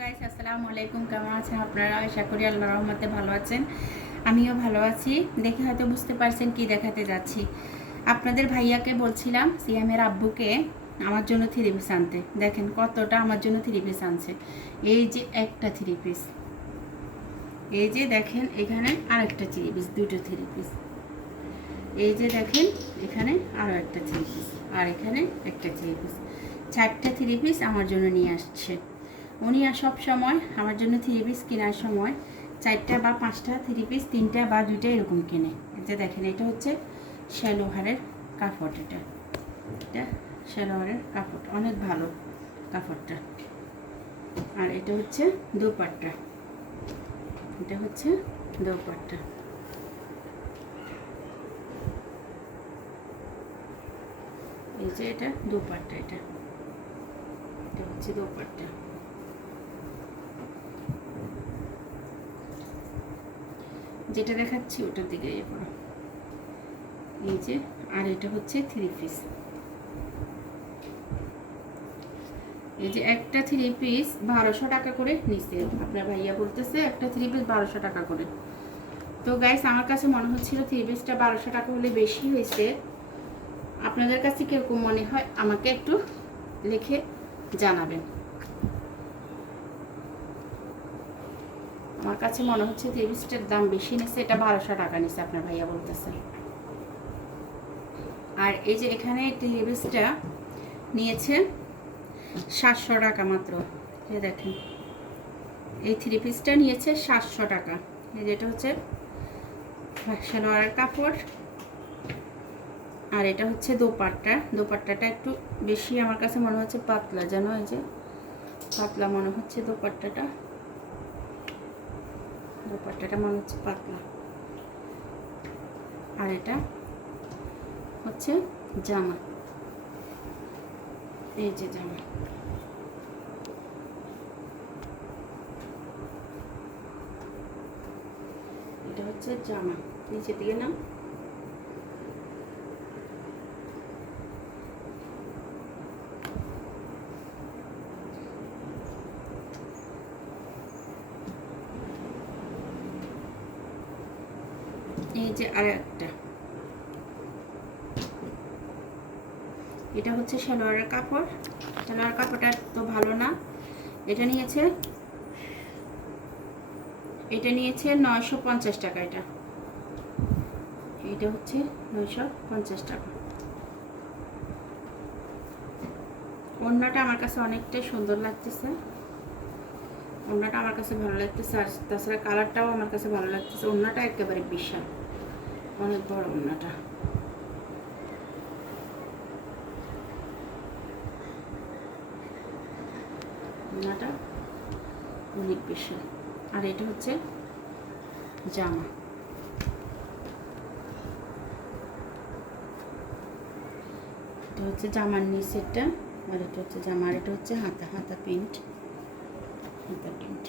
Guys, আসসালামু আলাইকুম। কেমন আছেন আপনারা? আশা করি আল্লাহর রহমতে ভালো আছেন। আমিও ভালো আছি। দেখে হয়তো বুঝতে পারছেন কি দেখাতে যাচ্ছি। আপনাদের ভাইয়াকে বলছিলাম সিয়ামের আব্বুকে আমার জন্য থ্রি পিস আনতে। দেখেন কতটা আমার জন্য থ্রি পিস আনছে। এই যে একটা থ্রি পিস, এই যে দেখেন এখানে আরেকটা থ্রি পিস, দুটো থ্রি পিস। এই যে দেখেন এখানে আরও একটা থ্রি পিস, আর এখানে একটা থ্রি পিস। চারটা থ্রি পিস আমার জন্য নিয়ে আসছে উনি। আর সব সময় আমার জন্য থ্রি পিস কেনার সময় চারটা বা পাঁচটা থ্রি পিস, তিনটা বা দুইটা এরকম কেনে। যে দেখেন এটা হচ্ছে শ্যালোহারের কাপড়, এটা শ্যালোহারের কাপড়, অনেক ভালো কাপড়টা। আর এটা হচ্ছে দোপাট্টা, এটা হচ্ছে দোপাট্টা। এই যে এটা দোপাট্টা, এটা হচ্ছে দোপাট্টা। যেটা দেখাচ্ছি ওটার দিকে ইয়ে করো। এই যে, আর এটা হচ্ছে থ্রি পিস। এই যে একটা থ্রি পিস 1200 টাকা করে নিচ্ছে আপনার ভাইয়া, বলতেছে একটা থ্রি পিস 1200 টাকা করে। তো গাইস, আমার কাছে মনে হচ্ছিল থ্রি পিসটা 1200 টাকা হলে বেশি হয়েছে। আপনাদের কাছে কিরকম মনে হয় আমাকে একটু লিখে জানাবেন। আমার কাছে মনে হচ্ছে থ্রি পিসটার দাম বেশি নিচ্ছে, এটা 1200 টাকা নিচ্ছে আপনার ভাইয়া বলতেছে। আর এই যে এখানে থ্রি পিসটা নিয়েছে 700 টাকা মাত্র। এই দেখেন এই থ্রি পিসটা নিয়েছে 700 টাকা। এই যেটা হচ্ছে সালোয়ারের কাপড়, আর এটা হচ্ছে দোপাট্টা। দোপাট্টাটা একটু বেশি আমার কাছে মনে হচ্ছে পাতলা, যেন এই যে পাতলা মনে হচ্ছে দোপাট্টাটা। দোপাট্টাটা মনে হচ্ছে পাতলা। আর এটা হচ্ছে জামা, এই যে জামা। এটা হচ্ছে জামা, নিচে দিয়ে নাও। এই যে আর একটা, এটা হচ্ছে সালোয়ারের কাপড়। সালোয়ার কাপড়টা তো ভালো না। এটা নিয়েছে 950 টাকা। এটা হচ্ছে 950 টাকা। ওড়নাটা আমার কাছে অনেকটাই সুন্দর লাগতেছে, ওড়নাটা আমার কাছে ভালো লাগতেছে। আর তাছাড়া কালারটাও আমার কাছে ভালো লাগতেছে। ওড়নাটা একেবারে বিশাল, অনেক বড় ওড়নাটা। ওড়নাটা অনেক বিশাল। আর এটা হচ্ছে জামা, এটা হচ্ছে জামার নিচেরটা। আর এটা হচ্ছে জামা, আর এটা হচ্ছে হাতা, হাতা প্রিন্ট, হাতা প্রিন্ট।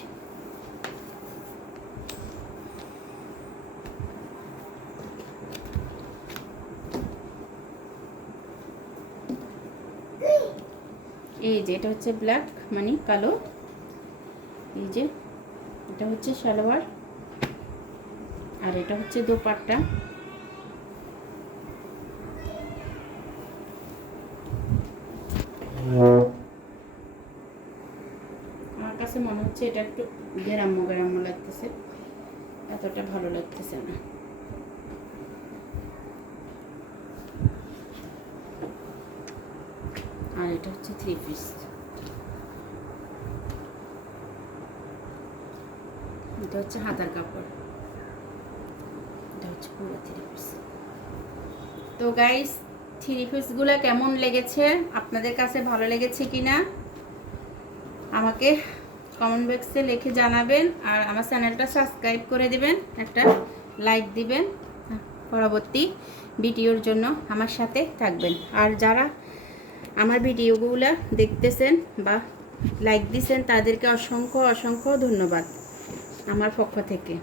এই যে এটা হচ্ছে ব্ল্যাক মানে কালো। এই যে এটা হচ্ছে সালোয়ার, আর এটা হচ্ছে দোপাট্টা। আমার কাছে মনে হচ্ছে এটা একটু গ্রাম্য গ্রাম্য লাগতেছে, এতটা ভালো লাগতেছে না। আর এটা হচ্ছে থ্রি পিস, এটা হচ্ছে হাতার কাপড়, এটা হচ্ছে পুরো থ্রি পিস। তো গাইস, থ্রি পিসগুলো কেমন লেগেছে, আপনাদের কাছে ভালো লেগেছে কিনা আমাকে কমেন্ট বক্সে লিখে জানাবেন। আর আমার চ্যানেলটা সাবস্ক্রাইব করে দিবেন, একটা লাইক দিবেন। পরবর্তী ভিডিওর জন্য আমার সাথে থাকবেন। আর যারা আমার ভিডিওগুলো দেখতেছেন বা লাইক দিছেন তাদেরকে অসংখ্য অসংখ্য ধন্যবাদ আমার পক্ষ থেকে।